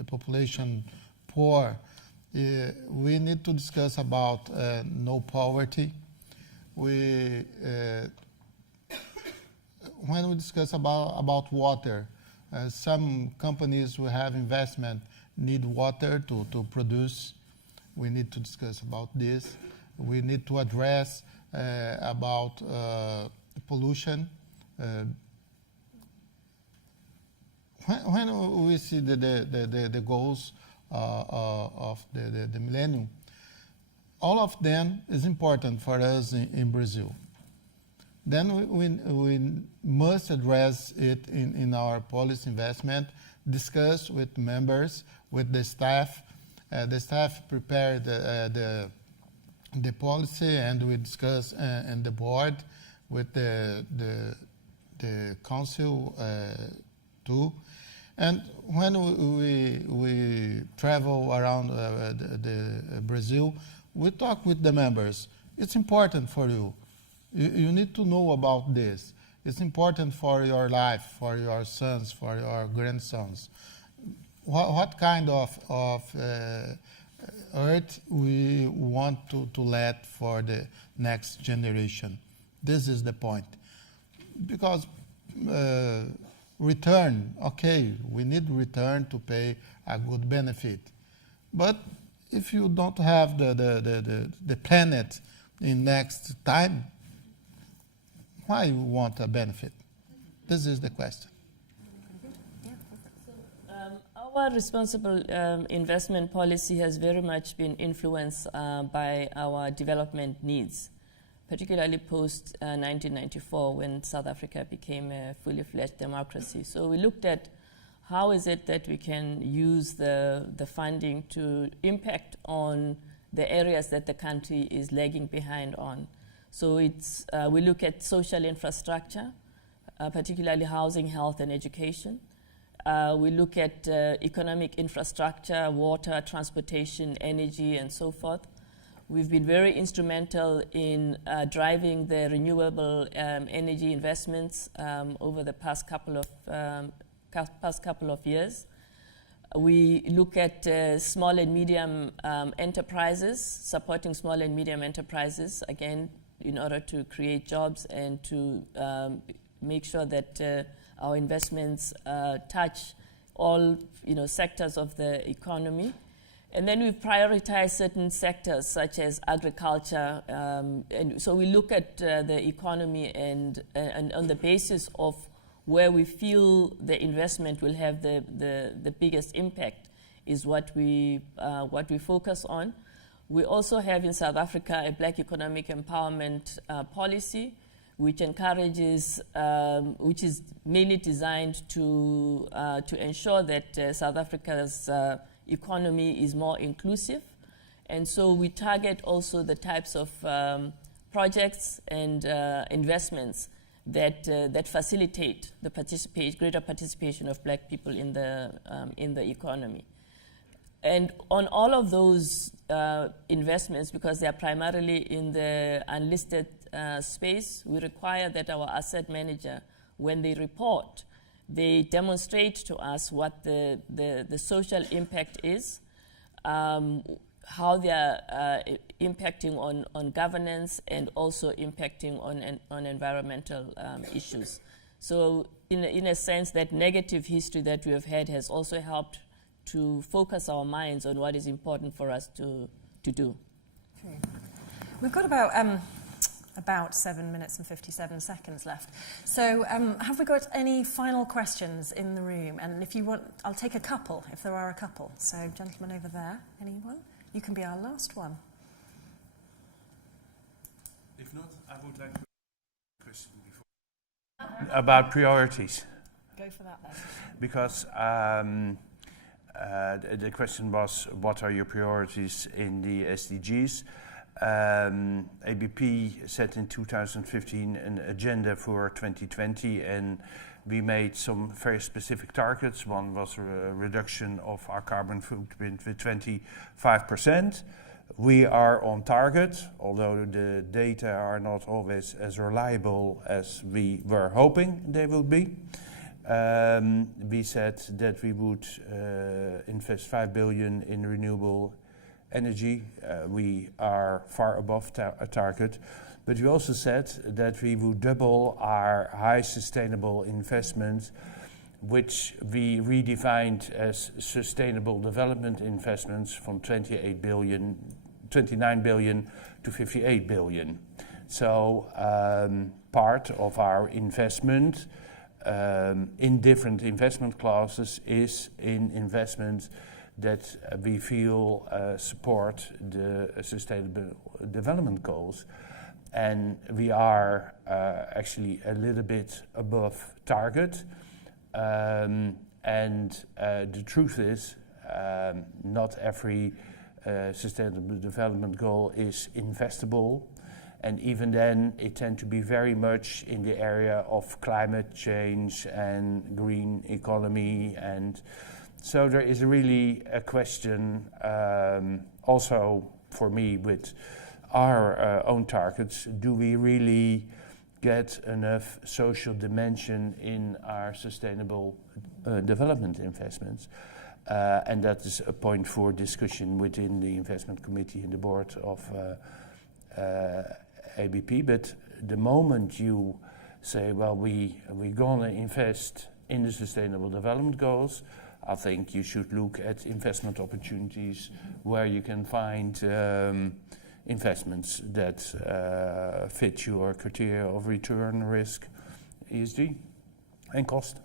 population poor. We need to discuss about no poverty. When we discuss about water, some companies who have investment need water to produce. We need to discuss about this. We need to address about pollution. When we see the goals of the millennium, all of them is important for us in Brazil. Then we must address it in our policy investment, discuss with members, with the staff. The staff prepare the policy, and we discuss in the board with the council too. And when we travel around the Brazil, we talk with the members. It's important for you. You need to know about this. It's important for your life, for your sons, for your grandsons. What kind of earth we want to let for the next generation? This is the point. Because return, okay, we need return to pay a good benefit. But if you don't have the planet in next time, why you want a benefit? This is the question. Our responsible investment policy has very much been influenced by our development needs, particularly post 1994 when South Africa became a fully fledged democracy. So we looked at how is it that we can use the funding to impact on the areas that the country is lagging behind on. So we look at social infrastructure, particularly housing, health, and education. We look at economic infrastructure, water, transportation, energy, and so forth. We've been very instrumental in driving the renewable energy investments over the past couple of years. We look at small and medium enterprises, supporting small and medium enterprises, again, in order to create jobs and to make sure that our investments touch all sectors of the economy. And then we've prioritized certain sectors such as agriculture. And so we look at the economy and on the basis of where we feel the investment will have the biggest impact is what we focus on. We also have in South Africa a Black economic empowerment policy, which encourages, which is mainly designed to ensure that South Africa's economy is more inclusive. And so we target also the types of projects and investments that facilitate the greater participation of Black people in the economy. And on all of those investments, because they are primarily in the unlisted space, we require that our asset manager, when they report, they demonstrate to us what the social impact is, how they are impacting on governance and also impacting on environmental issues. So in a sense, that negative history that we have had has also helped to focus our minds on what is important for us to do. Okay. We've got about 7 minutes and 57 seconds left. So have we got any final questions in the room? And if you want, I'll take a couple, if there are a couple. So gentleman over there, anyone? You can be our last one. If not, I would like to ask a question before. About priorities. Go for that then. Because the question was, what are your priorities in the SDGs? ABP set in 2015 an agenda for 2020, and we made some very specific targets. One was a reduction of our carbon footprint with 25%. We are on target, although the data are not always as reliable as we were hoping they will be. We said that we would invest 5 billion in renewable energy. We are far above a target, but we also said that we would double our high sustainable investments, which we redefined as sustainable development investments from 29 billion to 58 billion. So part of our investment in different investment classes is in investments that we feel support the Sustainable Development Goals. And we are actually a little bit above target. And the truth is, not every Sustainable Development Goal is investable. And even then, it tends to be very much in the area of climate change and green economy. And so there is really a question also for me with our own targets. Do we really get enough social dimension in our sustainable development investments? And that is a point for discussion within the investment committee and the board of ABP. But the moment you say, well, we're going to invest in the Sustainable Development Goals, I think you should look at investment opportunities where you can find investments that fit your criteria of return, risk, ESG, and cost.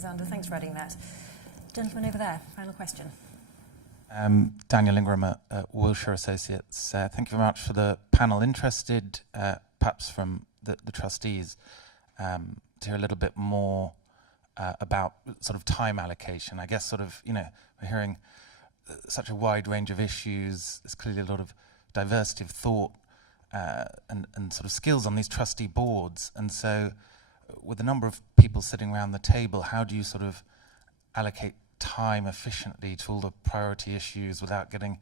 Xander, thanks for adding that. Gentleman over there, final question. Daniel Ingram at Wilshire Associates. Thank you very much for the panel. Interested, perhaps from the trustees, to hear a little bit more about sort of time allocation. I guess sort of, we're hearing such a wide range of issues. There's clearly a lot of diversity of thought and sort of skills on these trustee boards. And so with a number of people sitting around the table, how do you sort of allocate time efficiently to all the priority issues without getting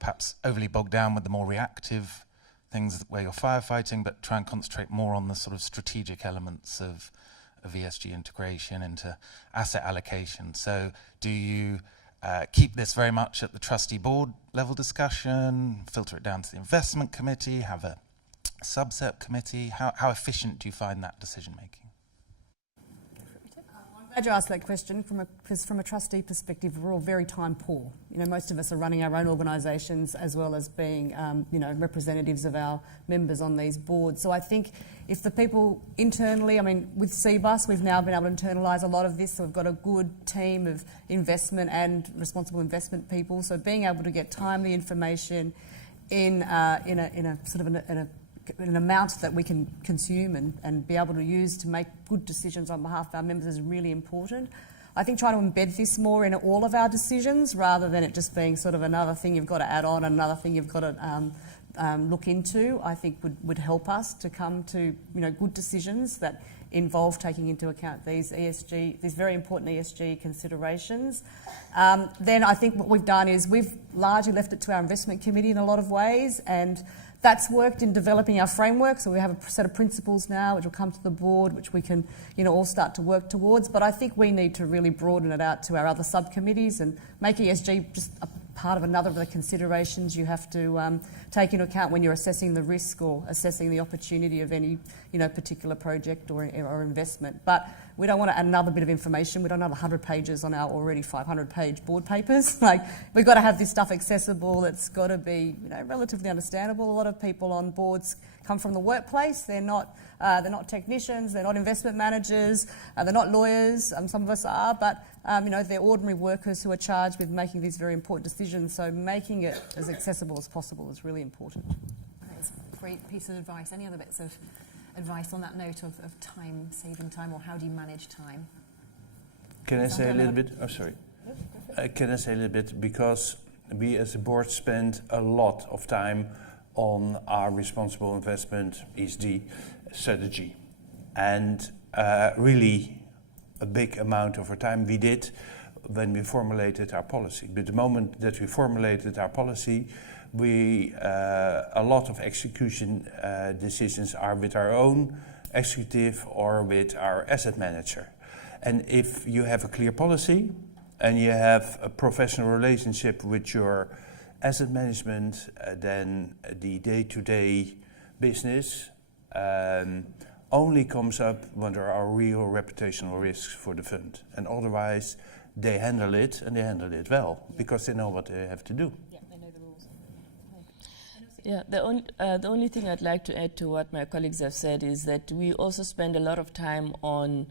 perhaps overly bogged down with the more reactive things where you're firefighting, but try and concentrate more on the sort of strategic elements of ESG integration into asset allocation? So do you keep this very much at the trustee board level discussion, filter it down to the investment committee, have a subset committee? How efficient do you find that decision making? I'm glad you asked that question. Because from a trustee perspective, we're all very time poor. Most of us are running our own organisations as well as being, representatives of our members on these boards. So I think if the people internally, with CBUS, we've now been able to internalise a lot of this. So we've got a good team of investment and responsible investment people. So being able to get timely information in an amount that we can consume and be able to use to make good decisions on behalf of our members is really important. I think trying to embed this more in all of our decisions rather than it just being sort of another thing you've got to add on, another thing you've got to look into, I think would help us to come to good decisions that involve taking into account these very important ESG considerations. Then I think what we've done is we've largely left it to our investment committee in a lot of ways, and that's worked in developing our framework. So we have a set of principles now which will come to the board, which we can all start to work towards. But I think we need to really broaden it out to our other subcommittees and make ESG just a part of another of the considerations you have to take into account when you're assessing the risk or assessing the opportunity of any particular project or investment. But we don't want to add another bit of information. We don't have 100 pages on our already 500-page board papers. Like, we've got to have this stuff accessible. It's got to be relatively understandable. A lot of people on boards come from the workplace. They're not technicians. They're not investment managers. They're not lawyers. Some of us are, but they're ordinary workers who are charged with making these very important decisions. So making it as accessible as possible is really important. That's a great piece of advice. Any other bits of advice on that note of time, saving time, or how do you manage time? Can I say a little bit? Oh, sorry. Can I say a little bit? Because we as a board spend a lot of time on our responsible investment ESG strategy. And really a big amount of our time we did when we formulated our policy. But the moment that we formulated our policy, a lot of execution decisions are with our own executive or with our asset manager. And if you have a clear policy and you have a professional relationship with your asset management, then the day-to-day business only comes up when there are real reputational risks for the fund. And otherwise, they handle it, and they handle it well, because they know what they have to do. Yeah, they know the rules. Yeah, the only thing I'd like to add to what my colleagues have said is that we also spend a lot of time on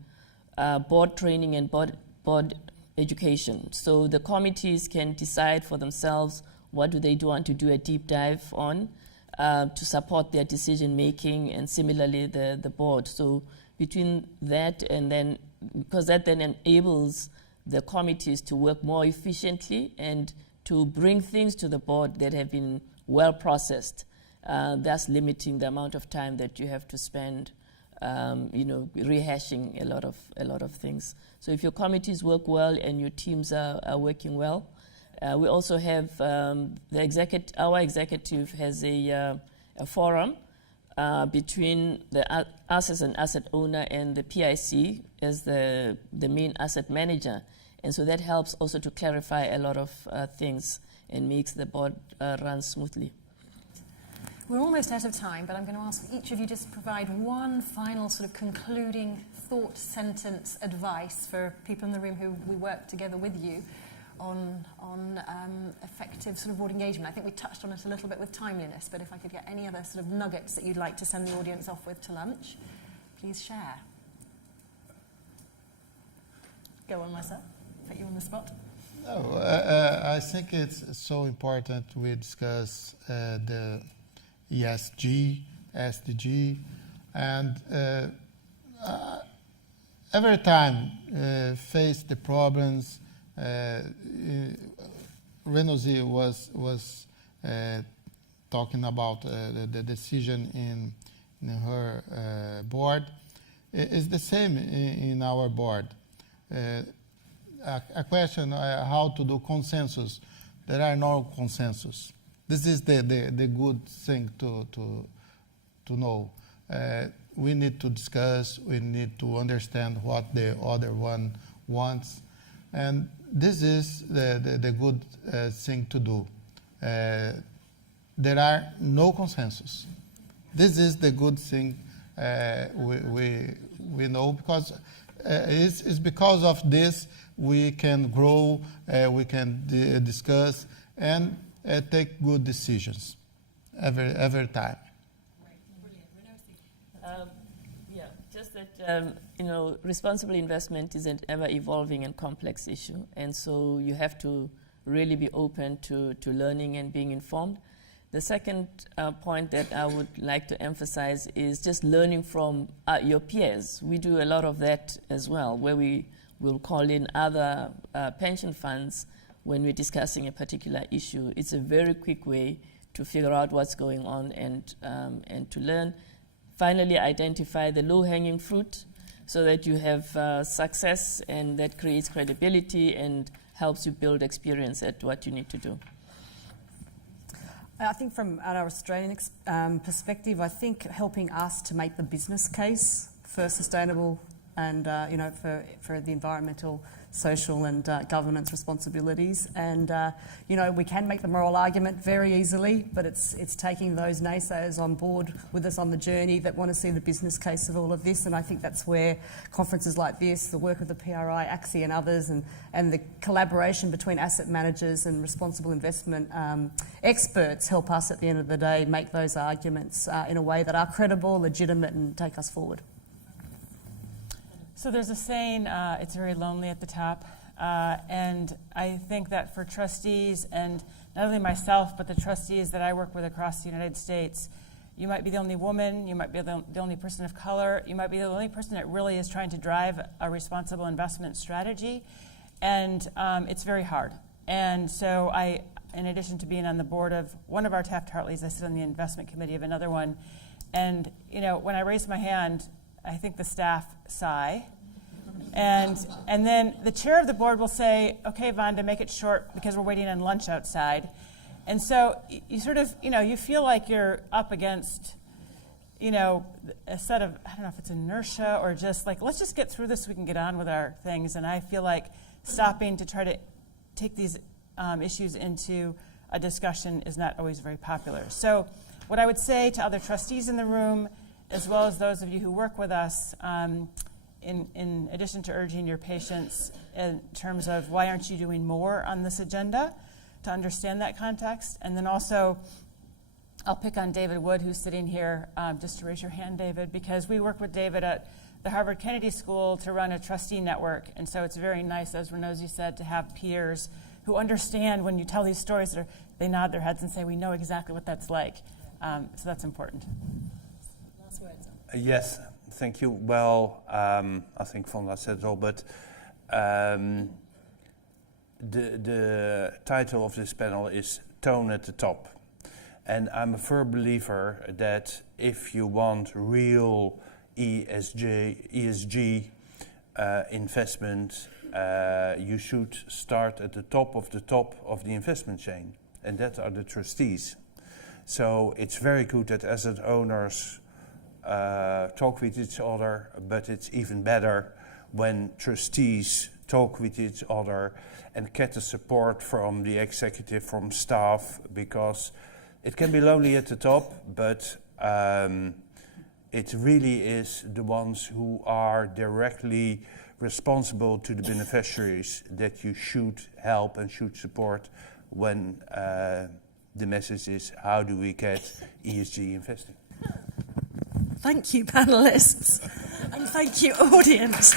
board training and board education. So the committees can decide for themselves what do they want to do a deep dive on to support their decision making, and similarly the board. So between that and then, because that then enables the committees to work more efficiently and to bring things to the board that have been well processed, thus limiting the amount of time that you have to spend rehashing a lot of things. So if your committees work well and your teams are working well, we also have our executive has a forum between us as an asset owner and the PIC as the main asset manager. And so that helps also to clarify a lot of things and makes the board run smoothly. We're almost out of time, but I'm going to ask each of you just provide one final sort of concluding thought, sentence, advice for people in the room who we work together with you on effective sort of board engagement. I think we touched on it a little bit with timeliness, but if I could get any other sort of nuggets that you'd like to send the audience off with to lunch, please share. Go on, Marcel. Put you on the spot. No, I think it's so important we discuss the ESG, SDG, and every time face the problems. Renosi was talking about the decision in her board. It's the same in our board. A question how to do consensus. There are no consensus. This is the good thing to know. We need to discuss. We need to understand what the other one wants, and this is the good thing to do. There are no consensus. This is the good thing we know, because it's because of this we can grow, we can discuss and take good decisions every time. Just that responsible investment is an ever-evolving and complex issue, and so you have to really be open to learning and being informed. The second point that I would like to emphasize is just learning from your peers. We do a lot of that as well, where we will call in other pension funds when we're discussing a particular issue. It's a very quick way to figure out what's going on and to learn. Finally, identify the low-hanging fruit so that you have success, and that creates credibility and helps you build experience at what you need to do. I think from our Australian perspective, I think helping us to make the business case for sustainable and for the environmental social and governance responsibilities. And, you know, we can make the moral argument very easily, but it's taking those naysayers on board with us on the journey that want to see the business case of all of this. And I think that's where conferences like this, the work of the PRI, AXI and others, and the collaboration between asset managers and responsible investment experts help us at the end of the day make those arguments in a way that are credible, legitimate and take us forward. So there's a saying, it's very lonely at the top, and I think that for trustees, and not only myself, but the trustees that I work with across the United States, you might be the only woman, you might be the only person of color, you might be the only person that really is trying to drive a responsible investment strategy, and it's very hard. And so I, in addition to being on the board of one of our Taft-Hartleys, I sit on the investment committee of another one, and you know, when I raise my hand, I think the staff sigh. And then the chair of the board will say, okay, Vonda, make it short because we're waiting on lunch outside. And so you sort of, you know, you feel like you're up against, you know, a set of, I don't know if it's inertia or just like, let's just get through this so we can get on with our things. And I feel like stopping to try to take these issues into a discussion is not always very popular. So what I would say to other trustees in the room, as well as those of you who work with us, in addition to urging your patience in terms of why aren't you doing more on this agenda to understand that context, and then also I'll pick on David Wood, who's sitting here, just to raise your hand, David, because we work with David at the Harvard Kennedy School to run a trustee network, and so it's very nice, as Renosi said, to have peers who understand when you tell these stories, they nod their heads and say, we know exactly what that's like. So that's important. Yes, thank you. Well, I think Vonda said it all, but the title of this panel is Tone at the Top. And I'm a firm believer that if you want real ESG investment, you should start at the top of the investment chain, and that are the trustees. So it's very good that asset owners talk with each other, but it's even better when trustees talk with each other and get the support from the executive, from staff, because it can be lonely at the top, but it really is the ones who are directly responsible to the beneficiaries that you should help and should support when the message is, how do we get ESG investing? Thank you, panelists, and thank you, audience.